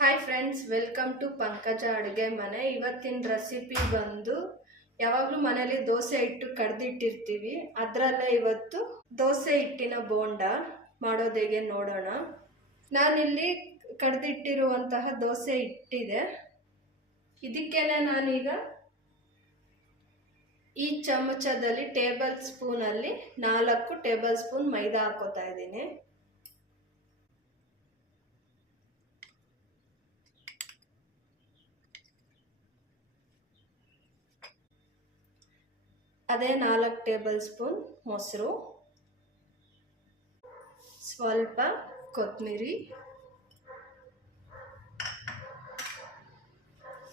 Hi friends welcome to Pankaja ಅಡುಗೆ ಮನೆ ಇವತ್ತಿನ ರೆಸಿಪಿ ಬಂದು ಯಾವಾಗಲೂ ಮನೇಲಿ ದೋಸೆ ಹಿಟ್ಟು ಕಡ್ದಿಟ್ಟಿರ್ತೀವಿ. ಅದರಲ್ಲೇ ಇವತ್ತು ದೋಸೆ ಹಿಟ್ಟಿನ ಬೋಂಡ ಮಾಡೋದು ಹೇಗೆ ನೋಡೋಣ. ನಾನಿಲ್ಲಿ ಕಡ್ದಿಟ್ಟಿರುವಂತಹ ದೋಸೆ ಹಿಟ್ಟಿದೆ. ಇದಕ್ಕೇನೆ ನಾನೀಗ ಈ ಚಮಚದಲ್ಲಿ ಟೇಬಲ್ ಸ್ಪೂನಲ್ಲಿ ನಾಲ್ಕು ಟೇಬಲ್ ಸ್ಪೂನ್ ಮೈದಾ ಹಾಕೋತಾ ಇದ್ದೀನಿ. ಅದೇ ನಾಲ್ಕು ಟೇಬಲ್ ಸ್ಪೂನ್ ಮೊಸರು, ಸ್ವಲ್ಪ ಕೊತ್ತಂಬರಿ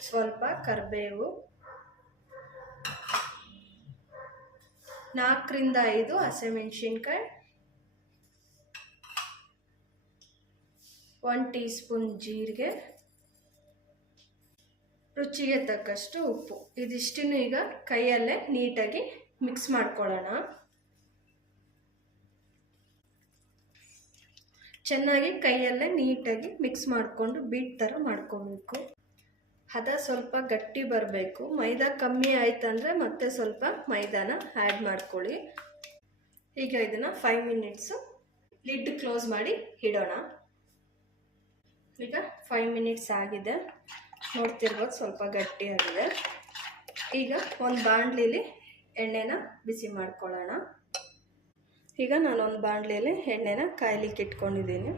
ಸ್ವಲ್ಪ ಕರಿಬೇವು, ನಾಲ್ಕರಿಂದ ಐದು ಹಸಿಮೆಣಸಿನ್ಕಾಯಿ ಒನ್ ಟೀ ಸ್ಪೂನ್ ಜೀರಿಗೆ ರುಚಿಗೆ ತಕ್ಕಷ್ಟು ಉಪ್ಪು. ಇದಿಷ್ಟನ್ನು ಈಗ ಕೈಯಲ್ಲೇ ನೀಟಾಗಿ ಮಿಕ್ಸ್ ಮಾಡ್ಕೊಳ್ಳೋಣ. ಚೆನ್ನಾಗಿ ಕೈಯಲ್ಲೇ ನೀಟಾಗಿ ಮಿಕ್ಸ್ ಮಾಡಿಕೊಂಡು ಬೀಟ್ ಥರ ಮಾಡ್ಕೋಬೇಕು. ಹದ ಸ್ವಲ್ಪ ಗಟ್ಟಿ ಬರಬೇಕು. ಮೈದಾ ಕಮ್ಮಿ ಆಯ್ತಂದರೆ ಮತ್ತೆ ಸ್ವಲ್ಪ ಮೈದಾನ ಆ್ಯಡ್ ಮಾಡ್ಕೊಳ್ಳಿ. ಈಗ ಇದನ್ನು ಫೈವ್ ಮಿನಿಟ್ಸು ಲಿಡ್ ಕ್ಲೋಸ್ ಮಾಡಿ ಇಡೋಣ. ಈಗ ಫೈವ್ ಮಿನಿಟ್ಸ್ ಆಗಿದೆ. ನೋಡ್ತಿರ್ಬೋದು, ಸ್ವಲ್ಪ ಗಟ್ಟಿಯಾಗಿದೆ ಈಗ ಒಂದು ಬಾಣಲಿಲಿ ಎಣ್ಣೆನ ಬಿಸಿ ಮಾಡ್ಕೊಳ್ಳೋಣ. ಈಗ ನಾನು ಒಂದು ಬಾಣಲಿಲಿ ಎಣ್ಣೆನ ಕಾಯ್ಲಿಕ್ಕೆ ಇಟ್ಕೊಂಡಿದ್ದೀನಿ.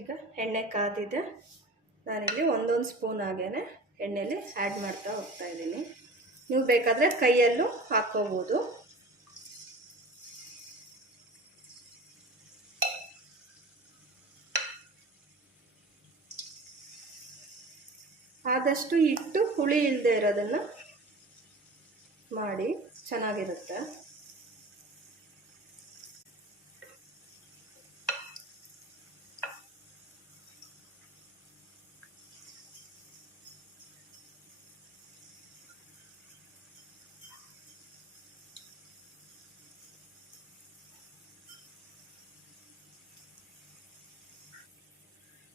ಈಗ ಎಣ್ಣೆ ಕಾದಿದೆ. ನಾನಿಲ್ಲಿ ಒಂದೊಂದು ಸ್ಪೂನ್ ಹಾಗೇ ಎಣ್ಣೆಲಿ ಆ್ಯಡ್ ಮಾಡ್ತಾ ಹೋಗ್ತಾ ಇದ್ದೀನಿ. ನೀವು ಬೇಕಾದರೆ ಕೈಯಲ್ಲೂ ಹಾಕ್ಕೋಬೋದು. ಆದಷ್ಟು ಇಟ್ಟು ಹುಳಿ ಇಲ್ಲದೆ ಇರೋದನ್ನು ಮಾಡಿ ಚೆನ್ನಾಗಿರುತ್ತೆ.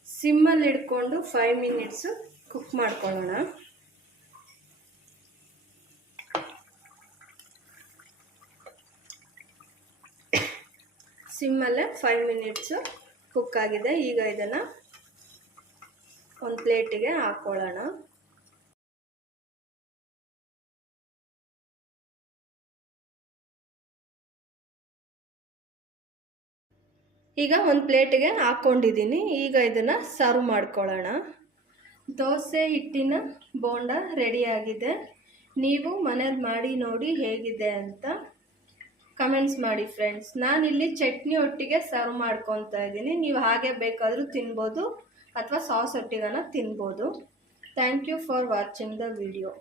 ಸಿಮ್ಮಲ್ಲಿ ಇಟ್ಕೊಂಡು ಫೈವ್ ಮಿನಿಟ್ಸು ಕುಕ್ ಮಾಡ್ಕೊಳ್ಳೋಣ. ಸಿಮ್ಮಲ್ಲೇ ಫೈವ್ ಮಿನಿಟ್ಸು ಕುಕ್ ಆಗಿದೆ. ಈಗ ಇದನ್ನು ಒಂದು ಪ್ಲೇಟಿಗೆ ಹಾಕ್ಕೊಳ್ಳೋಣ ಈಗ ಒಂದು ಪ್ಲೇಟಿಗೆ ಹಾಕ್ಕೊಂಡಿದ್ದೀನಿ ಈಗ ಇದನ್ನು ಸರ್ವ್ ಮಾಡ್ಕೊಳ್ಳೋಣ. ದೋಸೆ ಹಿಟ್ಟಿನ ಬೋಂಡ ರೆಡಿಯಾಗಿದೆ. ನೀವು ಮನೇಲಿ ಮಾಡಿ ನೋಡಿ ಹೇಗಿದೆ ಅಂತ ಕಮೆಂಟ್ಸ್ ಮಾಡಿ ಫ್ರೆಂಡ್ಸ್. ನಾನಿಲ್ಲಿ ಚಟ್ನಿ ಒಟ್ಟಿಗೆ ಸರ್ವ್ ಮಾಡ್ಕೊತಾ ಇದ್ದೀನಿ. ನೀವು ಹಾಗೆ ಬೇಕಾದರೂ ತಿನ್ಬೋದು ಅಥವಾ ಸಾಸ್ ಒಟ್ಟಿಗನ ತಿನ್ಬೋದು. Thank you for watching the video.